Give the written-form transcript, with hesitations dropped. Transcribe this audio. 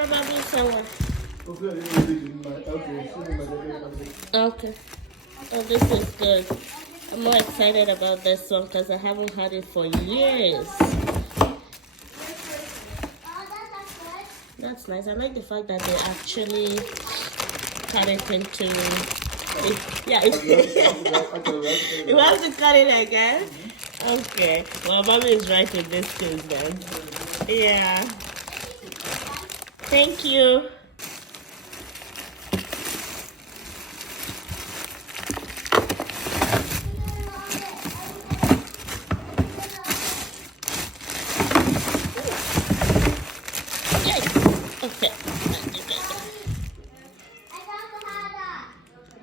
Probably somewhere. Okay. Oh, this is good. I'm more excited about this one because I haven't had it for years. That's nice. I like the fact that they actually cut it into. Yeah, you want to cut it again? Okay. Well, mommy is right with this too then. Yeah. Thank you.